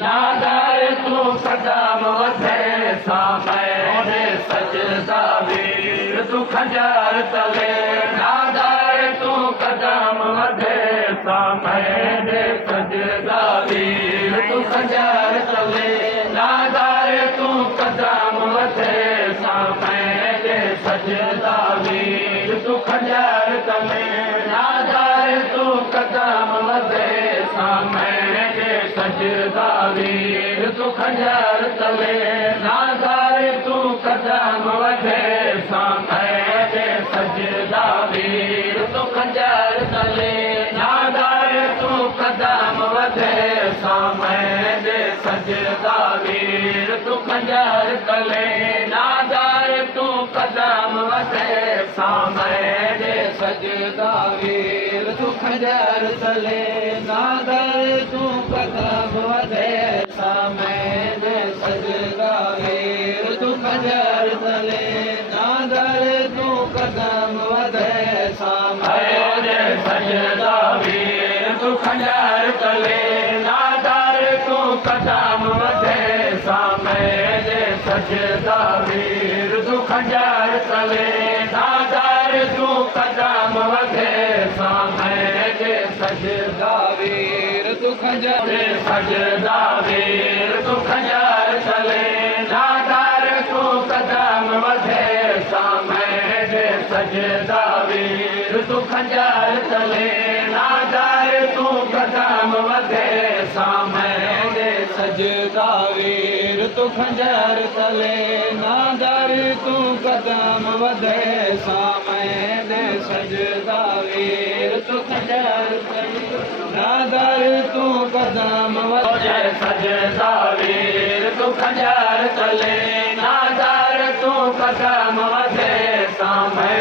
नादार तूं कदम वधे सामे सजदा वीर तूं खंजर तले नादार तूं कदम वधे सामे सजदा वीर तूं खंजर तले नादार तूं कदम वधे सामे सजदा वीर तूं खंजर तले नादार तूं कदम वधे सामे सजदा वीर तूं खंजर तले नादार तूं कदम वधे सामे सजदा वीर तूं खंजर तले नादार तूं कदम वधे सामे सजदा वीर तूं खंजर तले नादार तूं कदम वधे सामे सजदा वीर तूं खंजर तले नादार तूं कदम वधे सामे सजदा वीर तूं खंजर तले नादार तूं कदम वधे सामे सजदा वीर तूं खंजर तले नादार तूं कदम वधे सामे सजदा वीर तूं खंजर तले नादार तूं कदम वधे सामे सजदा वीर तूं खंजर सजदा वीर तूं खंजर तले नादार तूं कदम वधे सामे सजदा वीर तूं खंजर तले नादार तूं कदम वधे सामे सजदा वीर तूं खंजर तले नादार तूं कदम वधे सामे सजदा वीर तूं खंजर तले नादार तूं कदम वधे सजदा वीर तूं खंजर तले नादार तूं कदम वधे सामे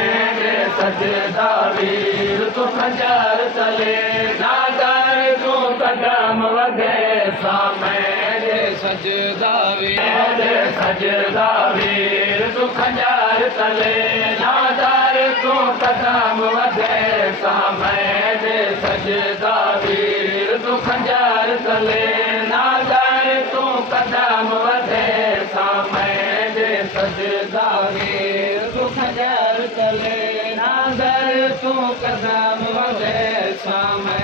सजदा वीर तूं खंजर तले नादार तूं कदम वधे सामे सजदा वीर सजदा वीर तूं खंजर तले नादार तूं कदम वधे सामे सजदा वीर तूं खंजर तले नादार तूं कदम वधे सामे सजदा वीर तूं खंजर तले नादार तूं कदम वधे सामे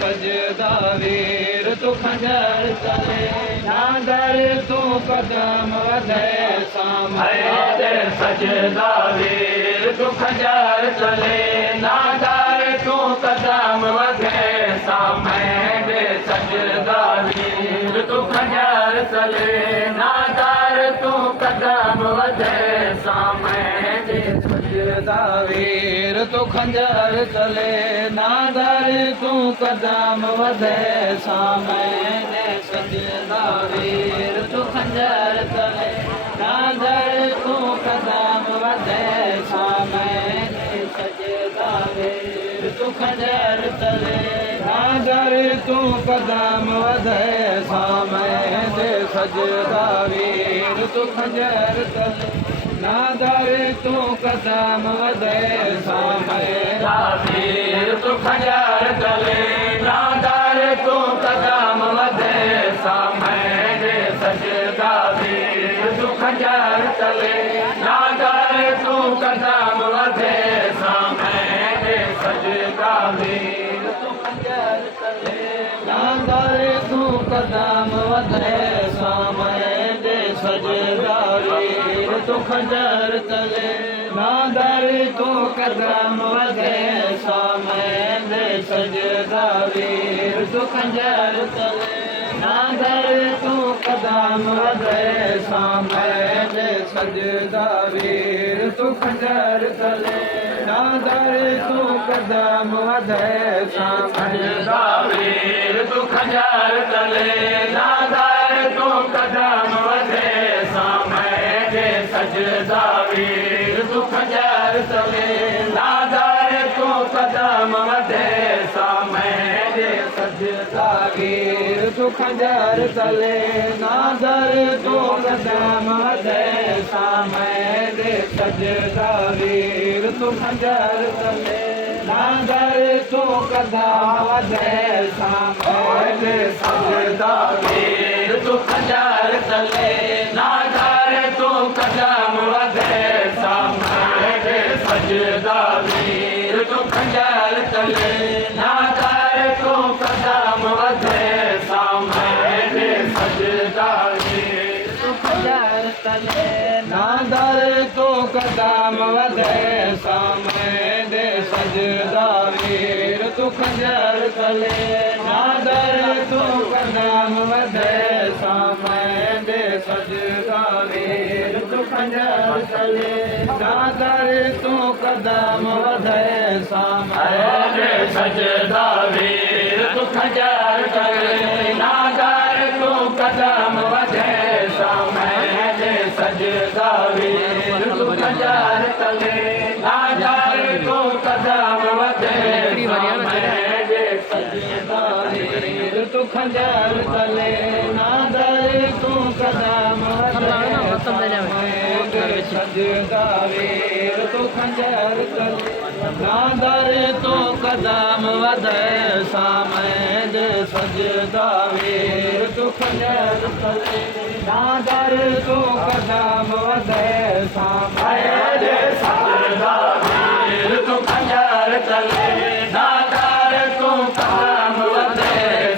सजदा वीर तूं खंजर तले नादार तूं कदम वधे सामे सजदा वीर तूं खंजर तले नादार तूं कदम वधे सामे सजदा वीर तूं खंजर तले नादार तूं कदम वधे सामे सजदा वीर तूं खंजर तले नादार तूं कदम वधे सामे सजदा वीर तूं खंजर तले नादार तूं कदम वधे सामे सजदा वीर तूं खंजर तले नादार तूं कदम वधे सामे सजदा वीर तूं खंजर तले नादार तूं कदम वधे सामे वीर तूं खंजर तले नादार तूं कदम वधे सामे सजदा वीर तूं खंजर तले नादार तूं कदम वधे सामे सजदा वीर तूं खंजर तले नादार तूं कदम वधे सामे सजदा वीर तूं खंजर तले नादार तूं कदम वधे सामे सजदा वीर तूं खंजर तले नादार तूं कदम वधे सामे सजदा वीर तूं खंजर तले नादार तूं कदम वधे सजदा वीर तूं खंजर तले नादार तूं कदम वधे सामे सजदा वीर तूं खंजर तले नादार तूं कदम वधे सामे सजदा वीर तूं खंजर तले नादार तूं कदम वधे सामे सजदा वीर तूं खंजर तले नादार तूं कदम वधे सामे सजदा वीर तले नादार तू कदम वधे सामने सजदा वीर तू खंजर तले नादार तू कदम वधे सामने सजदा वीर तू खंजर तले नादार तू कदम वधे सामने सजदा वीर तू खंजर तले नादर तू कदम वधे सामने सजदा वीर तू खंजर तले नादर तू कदम वधे सामने सजदा वीर तू खंजर तले नादर तू कदम वधे सामने सजदा वीर तू खंजर तले नादर तू कदम वधे सजदा वीर तू खंजर तले नादर तू कदम वधे सजदा वीर तू खंजर तले नादर तू कदम वधे सामने सजदा वीर तू खंजर तले नादर तू कदम वधे सामने सजदा वीर तू खंजर तले नादर तू कदम वधे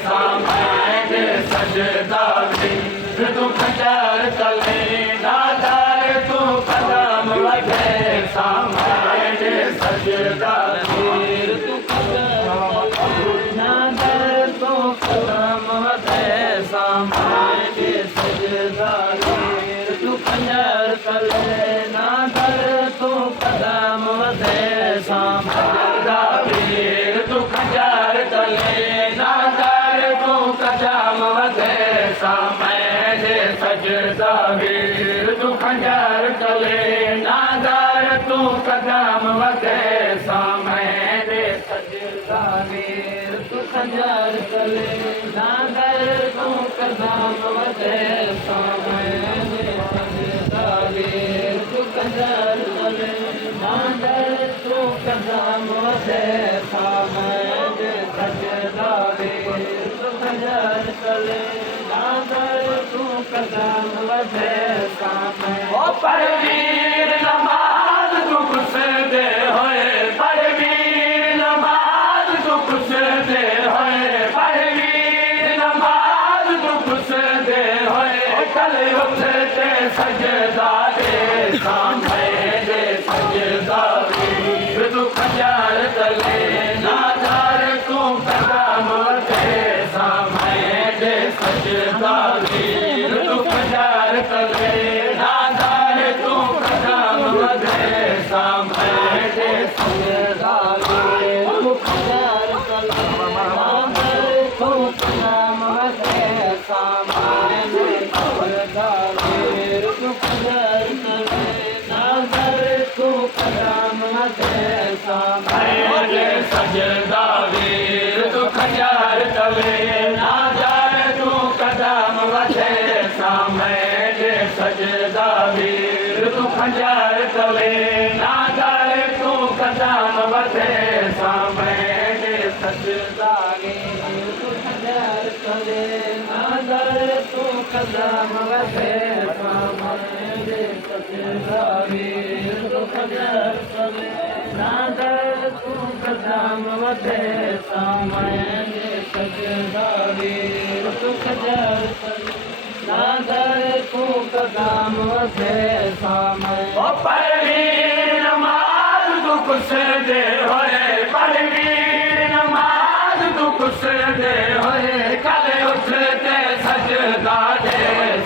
सामने सजदा वीर तू खंजर तले नादर तू कदम वधे सामने सजदा वीर तू नादर तू कदम वधे सामने सजदा वीर तू खंजर तले नादर तू कदम वधे सामने वीर तू खंजर तले नादर तू कदम वधे सामने सजदा वीर तू खंजर तले नादर तू कदम वधे सामने सजदा वीर तू खंजर तले नादर तू कदम वधे सामने सजदा वीर तू खंजर तले नादर तू कदम वधे सामने सजदा वीर तू खंजर तले नादर तू कदम वधे सामने ओ परवीर नमाज तू खुश दे होए परवीर नमाज तू खुश दे होए परवीर नमाज तू खुश दे होए कल उठते सजदा दे सामने सजदा वीर तू खंजर तले नादर तू कदम वधे सामने सजदा वीर तू खंजर तले नादर तू कदम वधे सामने सजदा वीर तू खंजर तले नादर तू कदम वधे सामने सजदा वीर तू खंजर तले नादर तू कदम वधे सामने सजदा वीर तू खंजर तले नादर तू कदम वधे सामने सजदा वीर तू खंजर तले नादर तू कदम वधे सामने सजदा वीर तू खंजर तले नादर तू कदम वधे सामने सजदा वीर तू खंजर तले नादर तू कदम वधे सामने सजदा वीर तू खंजर तले नादर तू कदम वधे सामने ओ परवीर नमाज तू खुश दे होए परवीर नमाज तू खुश दे होए कल उठते सजदा दे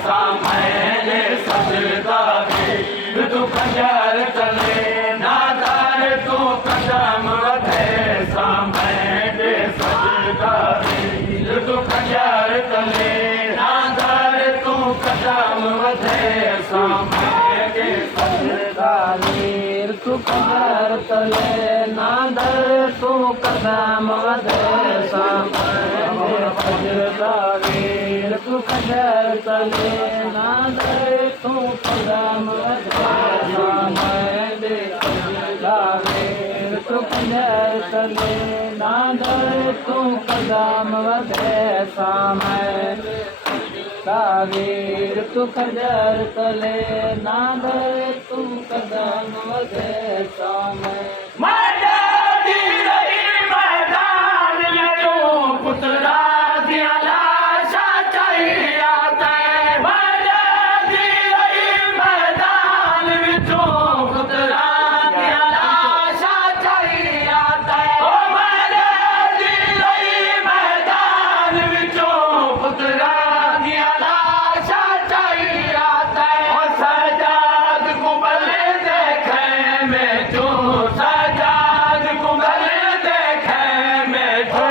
सामने सजदा वीर तू खंजर तले नादर तू कदम वधे सामने सजदा वीर तू खंजर तले नादर तू कदम वधे सामने सजदा वीर तू खंजर तले नादर तू कदम वधे सामने सजदा वीर तू खंजर तले नादर तू कदम वधे सामने सजदा वीर तू खंजर तले नादर तू कदम वधे सामने सजदा वीर तू खंजर तले नादर तू कदम वधे सामे मैदानी रही मैदान में तू पुतला दिया लाशा चाहिया तै मैदानी रही मैदान में तू पुतला दिया लाशा चाहिया तै ओ मैदानी रही मैदान में तू पुतला दिया लाशा चाहिया तै ओ सजाद कुबल देखे मैं तू सजाद कुबल देखे मैं तू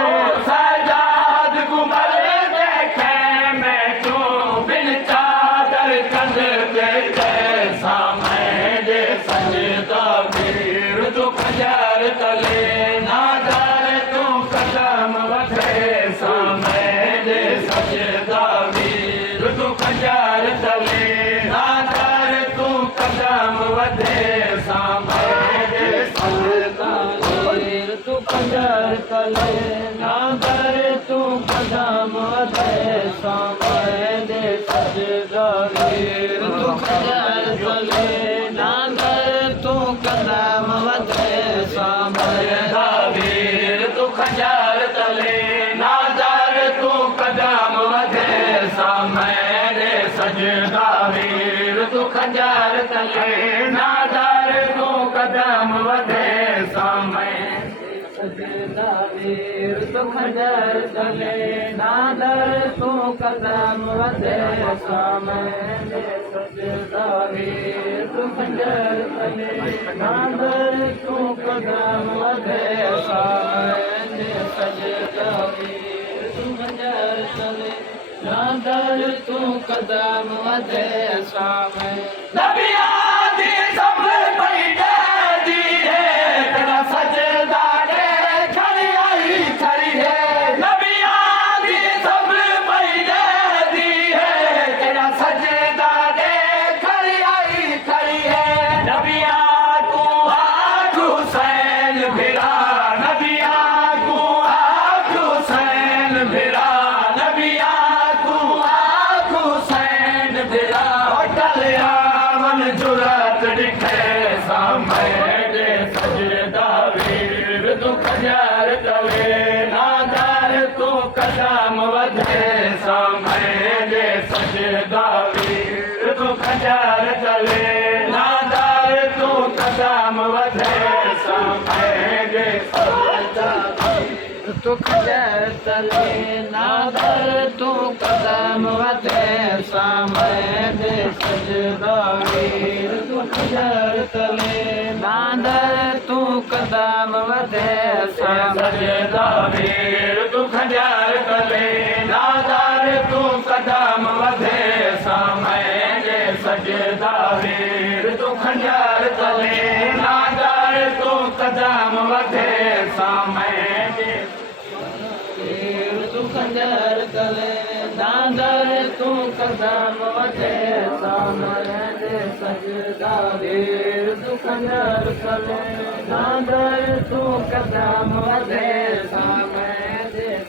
सजाद कुबल देखे मैं तू बिन चादर कंध पे जैसा मैंने सजदा वीर तू खंजर तले नादर तू कदम वधे सा मैंने सजदा वीर तू खंजर तले नादर तू कदम वधे सा मैंने सजदा वीर तू खंजर तले नादर तू कदम वधे सा मैंने सजदा वीर तू खंजर तले नादर तू कदम वधे सा मैंने वीर तू खंजर तले नादर तू कदम वधे सा मैंने सजदा वीर तू खंजर तले नादर तू कदम वधे सा मैंने सजदा वीर तू खंजर तले नादर तू कदम वधे सा मैंने सजदा वीर तू खंजर तले नादर तू कदम वधे सा मैंने सजदा वीर तू खंजर तले नादर तू कदम वधे सा मैंने नबिया दी सब पैदा दी है तेरा सजदा दे खड़ी आई खड़ी है नबिया दी सब पैदा दी है तेरा सजदा दे खड़ी आई खड़ी है नबिया को आँख हुसैन भिड़ा नबिया को आँख हुसैन भिड़ा नबिया को आँख हुसैन भिड़ा टलिया मन जुरत दिखे सामने सजदा वीर तू खंजर तले नादर तू कदम वधे सामने सजदा वीर तू खंजर तले नादर तू कदम वधे सामने सजदा वीर तू खंजर तले नादर तू कदम वधे सामने सजदा वीर तू खंजर तले नादर तू कदम वधे सजदा वीर तू खंजर तले नादर तू कदम वधे सामने सजदा वीर तू खंजर तले नादर तू कदम वधे सामने वीर तू खंजर तले नादर तू कदम वधे सामने सजदा वीर तू खंजर तले नादर तू कदम वधे सामने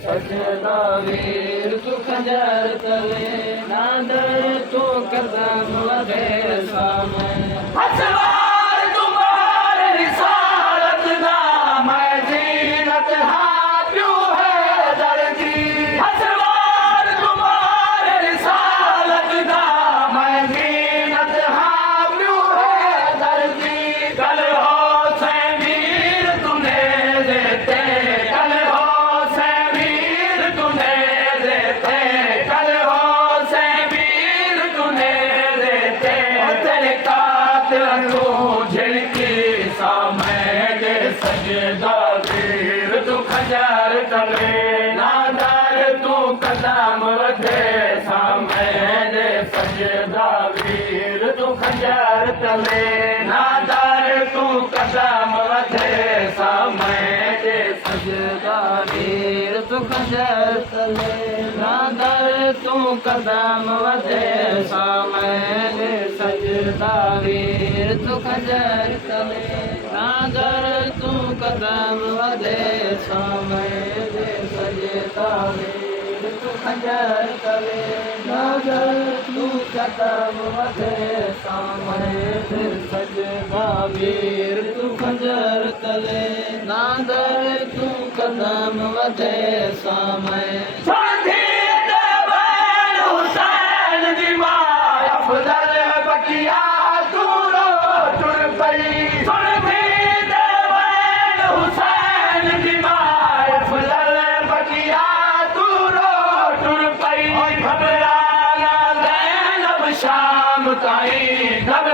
सजदा वीर तू खंजर तले नादर तू कदम वधे सामने असवार तुम्हारे रिसालत दा मैं जीनत हाथू है दर्जी असवार तुम्हारे रिसालत दा मैं जीनत हाथू है दर्जी कल हो से वीर तूने देते कल हो से वीर तूने देते कल हो से वीर तूने देते तेरे कातिल को झिड़की सामने सजदा वीर तू खंजर तले नादर तू कदम वधे सामने सजदा वीर तू खंजर तले नादर तू कदम वधे सामने सजदा वीर तू खंजर तले नादर तू कदम वधे सामने सजदा वीर तू खंजर तले नादर तू कदम वधे सामने सजदा वीर तू खंजर तले नादर कदम वधे सामने फिर सजदा वीर तू खंजर तले नादर तू कदम वधे सामने हुसैन दी मां अफजल बकिया तू रो टुर पई हुसैन दी मां अफजल बकिया तू रो टुर पई घबराना ज़ैनब शाम ताईं